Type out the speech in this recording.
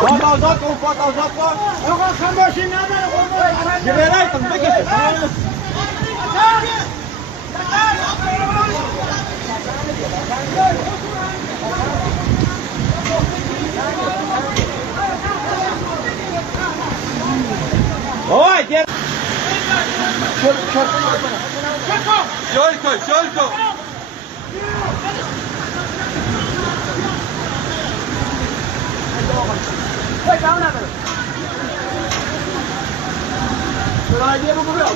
پات آزاد کن، پات آزاد کن. آقا خماشی نداره قربان. جبرایتون بکشید. اوه گیر. شل کن، شل کن. برای دیگه بگو بیا.